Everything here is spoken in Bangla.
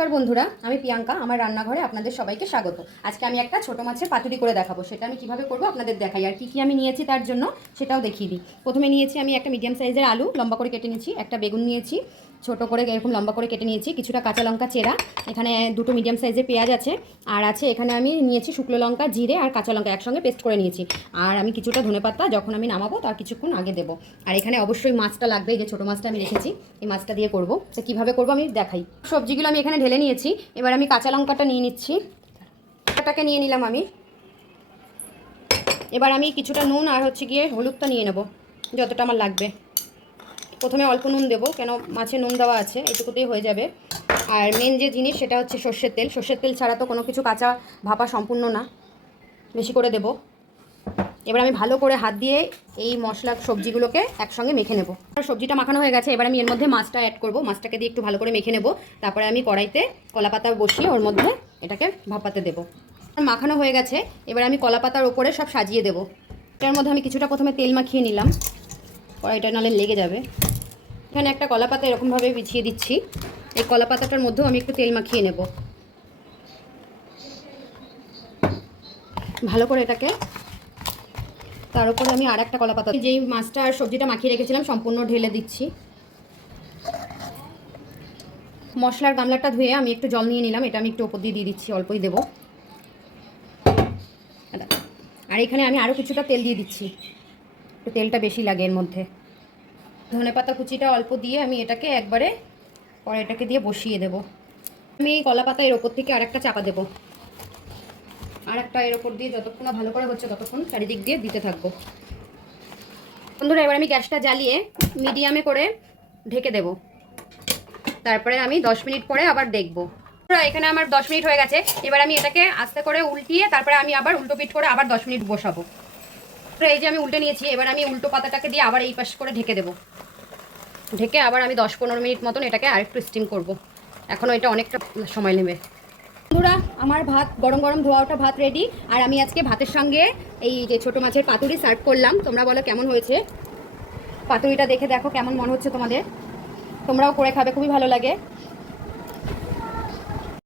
নমস্কার বন্ধুরা, আমি প্রিয়াঙ্কা। আমার রান্নাঘরে আপনাদের সবাইকে স্বাগত। আজকে আমি একটা ছোটো মাছের পাতুরি করে দেখাবো। সেটা আমি কিভাবে করব আপনাদের দেখাই, আর কি আমি নিয়েছি তার জন্য সেটাও দেখিয়ে দিই। প্রথমে নিয়েছি আমি একটা মিডিয়াম সাইজের আলু, লম্বা করে কেটে নিয়েছি। একটা বেগুন নিয়েছি, ছোটো করে এরকম লম্বা করে কেটে নিয়েছি। কিছুটা কাঁচা লঙ্কা চেরা, এখানে দুটো মিডিয়াম সাইজের পেঁয়াজ আছে, আর আছে এখানে আমি নিয়েছি শুকনো লঙ্কা, জিরে আর কাঁচা লঙ্কা একসঙ্গে পেস্ট করে নিয়েছি। আর আমি কিছুটা ধনেপাতা যখন আমি নামাবো তার কিছুক্ষণ আগে দেবো। আর এখানে অবশ্যই মাছটা লাগবে, এই যে ছোটো মাছটা আমি রেখেছি, এই মাছটা দিয়ে করবো। তো কীভাবে করবো আমি দেখাই। সবজিগুলো আমি এখানে ঢেলে নিয়েছি। এবার আমি কাঁচা লঙ্কাটা নিয়ে নিচ্ছি, লঙ্কাটাকে নিয়ে নিলাম আমি। এবার আমি কিছুটা নুন আর গিয়ে হলুদটা নিয়ে নেব, যতটা আমার লাগবে। প্রথমে অল্প নুন দেবো, কেন মাছে নুন দেওয়া আছে, এটুকুতেই হয়ে যাবে। আর মেন যে জিনিস সেটা হচ্ছে সর্ষের তেল। সর্ষের তেল ছাড়া তো কোনো কিছু কাঁচা ভাপা সম্পূর্ণ না, বেশি করে দেব। এবার আমি ভালো করে হাত দিয়ে এই মশলা সবজিগুলোকে একসঙ্গে মেখে নেব। সবজিটা মাখানো হয়ে গেছে, এবার আমি এর মধ্যে মাছটা অ্যাড করব। মাছটাকে দিয়ে একটু ভালো করে মেখে নেব। তারপরে আমি কড়াইতে কলা পাতা বসিয়ে ওর মধ্যে এটাকে ভাপাতে দেবো। মাখানো হয়ে গেছে, এবার আমি কলা পাতার ওপরে সব সাজিয়ে দেবো। এটার মধ্যে আমি কিছুটা প্রথমে তেল মাখিয়ে নিলাম, কড়াইটা নাহলে লেগে যাবে। এখানে একটা কলা পাতা এরকমভাবে বিছিয়ে দিচ্ছি। এই কলা পাতাটার মধ্যেও আমি একটু তেল মাখিয়ে নেব। ভালো করে এটাকে, তার উপরে আমি আর একটা কলা পাতা, যেই মাছটা আর সবজিটা মাখিয়ে রেখেছিলাম সম্পূর্ণ ঢেলে দিচ্ছি। মশলার গামলাটা ধুয়ে আমি একটু জল নিয়ে নিলাম, এটা আমি একটু ওপর দিয়ে দিচ্ছি, অল্পই দেবো। আর এখানে আমি আরও কিছুটা তেল দিয়ে দিচ্ছি, একটু তেলটা বেশি লাগে এর মধ্যে। ধনেপাতা কুচিটা অল্প দিয়ে আমি এটাকে একবারে কড়াইটাকে দিয়ে বসিয়ে দেব। আমি এই কলা পাতা এর ওপর থেকে আরেকটা চাপা দেবো, আরেকটা এর ওপর দিয়ে যতক্ষণ না ভালো করে হচ্ছে ততক্ষণ চারিদিক দিয়ে দিতে থাকবো। বন্ধুরা, এবার আমি গ্যাসটা জ্বালিয়ে মিডিয়ামে করে ঢেকে দেব। তারপরে আমি 10 মিনিট পরে আবার দেখব। এখানে আমার 10 মিনিট হয়ে গেছে। এবার আমি এটাকে আস্তে করে উল্টিয়ে তারপরে আমি আবার উল্টো পিঠ করে আবার 10 মিনিট বসাবো। এই যে আমি উল্টে নিয়েছি, এবার আমি উল্টো পাতাটাকে দিয়ে আবার এই পাশ করে ঢেকে দেবো। ঢেকে আবার আমি 10-15 মিনিট মতন এটাকে আরেকটু স্টিম করব। এখনও এটা অনেকটা সময় নেবে। বন্ধুরা, আমার ভাত গরম গরম ধোয়া ওঠা ভাত রেডি। আর আমি আজকে ভাতের সঙ্গে এই যে ছোটো মাছের পাতুরি সার্ভ করলাম। তোমরা বলো কেমন হয়েছে। পাতুরিটা দেখে দেখো কেমন মনে হচ্ছে তোমাদের, তোমরাও করে খাবে, খুবই ভালো লাগে।